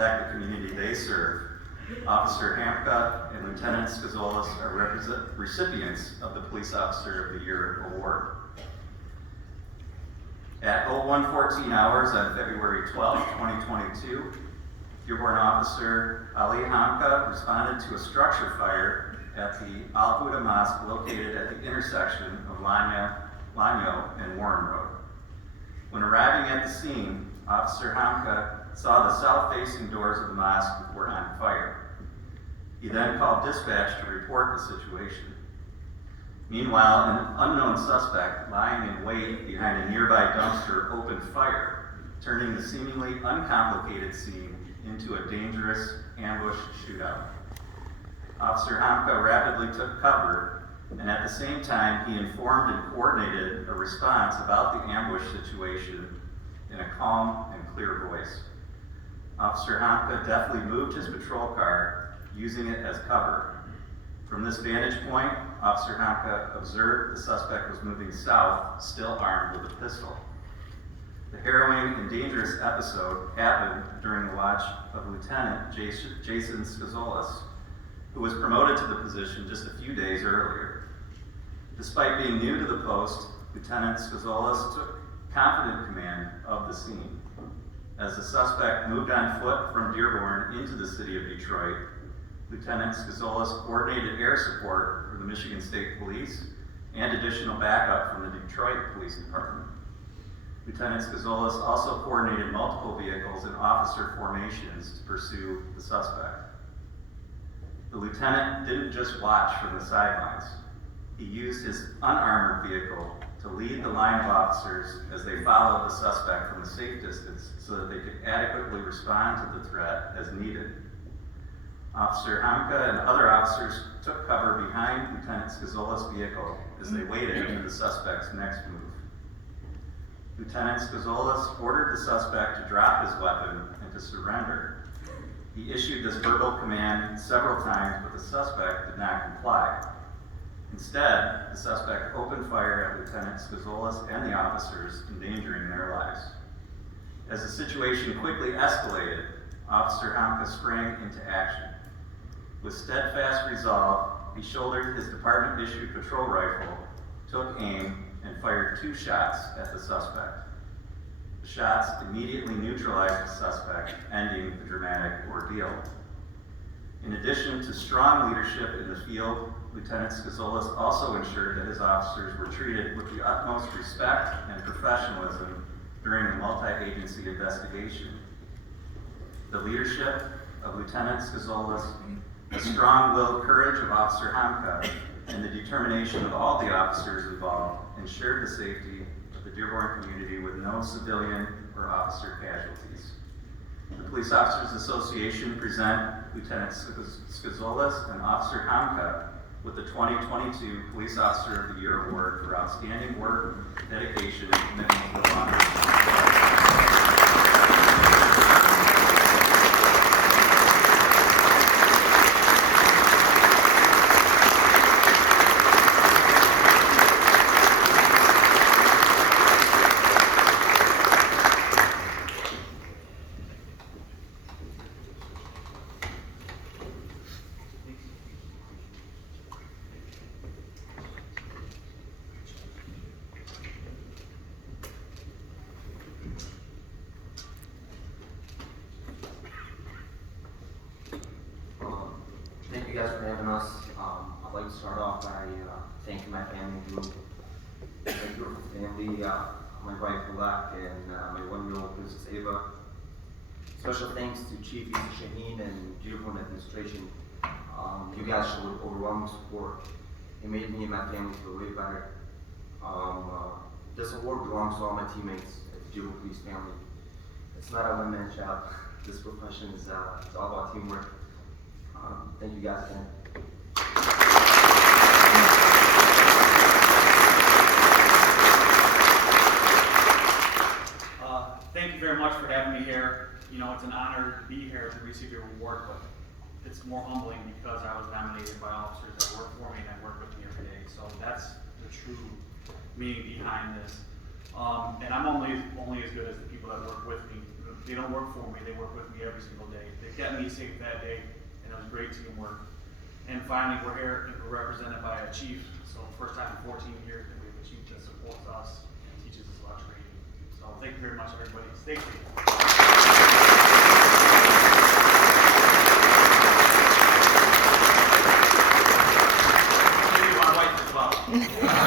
protect the community they serve, Officer Hamka and Lieutenant Skazolis are recipients of the Police Officer of the Year Award. At 01:14 hours on February 12, 2022, Dearborn Officer Ali Hamka responded to a structure fire at the Al Huda Mosque located at the intersection of Lanyo and Warren Road. When arriving at the scene, Officer Hamka saw the south-facing doors of the mosque were on fire. He then called dispatch to report the situation. Meanwhile, an unknown suspect lying in wait behind a nearby dumpster opened fire, turning the seemingly uncomplicated scene into a dangerous ambush shootout. Officer Hamka rapidly took cover, and at the same time, he informed and coordinated a response about the ambush situation in a calm and clear voice. Officer Hamka deftly moved his patrol car, using it as cover. From this vantage point, Officer Hamka observed the suspect was moving south, still armed with a pistol. The harrowing and dangerous episode happened during the watch of Lieutenant Jason Skazolis, who was promoted to the position just a few days earlier. Despite being new to the post, Lieutenant Skazolis took confident command of the scene. As the suspect moved on foot from Dearborn into the city of Detroit, Lieutenant Skazolis coordinated air support for the Michigan State Police and additional backup from the Detroit Police Department. Lieutenant Skazolis also coordinated multiple vehicles and officer formations to pursue the suspect. The lieutenant didn't just watch from the sidelines. He used his unarmored vehicle to lead the line of officers as they followed the suspect from a safe distance so that they could adequately respond to the threat as needed. Officer Hamka and other officers took cover behind Lieutenant Skazolis' vehicle as they waited for the suspect's next move. Lieutenant Skazolis ordered the suspect to drop his weapon and to surrender. He issued this verbal command several times, but the suspect did not comply. Instead, the suspect opened fire at Lieutenant Skazolis and the officers, endangering their lives. As the situation quickly escalated, Officer Hamka sprang into action. With steadfast resolve, he shouldered his department-issued patrol rifle, took aim, and fired 2 shots at the suspect. The shots immediately neutralized the suspect, ending the dramatic ordeal. In addition to strong leadership in the field, Lieutenant Skazolis also ensured that his officers were treated with the utmost respect and professionalism during the multi-agency investigation. The leadership of Lieutenant Skazolis, the strong-willed courage of Officer Hamka, and the determination of all the officers involved ensured the safety of the Dearborn community with no civilian or officer casualties. The Police Officers Association present Lieutenant Skazolis and Officer Hamka with the 2022 Police Officer of the Year Award for outstanding work, dedication, and commitment to the law enforcement. Thank you guys for having us. I'd like to start off by thanking my family group, my beautiful family, my wife Bulak and my 1-year-old Princess Ava. Special thanks to Chief Issa Shaheen and Dearborn administration. You guys showed overwhelming support. It made me and my family feel way better. This award belongs to all my teammates at the Dearborn Police family. It's not a one-man job. This profession is it's all about teamwork. Thank you guys again. Thank you very much for having me here. You know, it's an honor to be here to receive your award, but it's more humbling because I was nominated by officers that work for me and that work with me every day. So that's the true meaning behind this. And I'm only as good as the people that work with me. they don't work for me, they work with me every single day. They kept me safe that day, and it was great teamwork. And finally, we're here and we're represented by a chief. So first time in 14 years that we have a chief that supports us and teaches us about training. So thank you very much, everybody. Stay safe. Maybe my wife as well.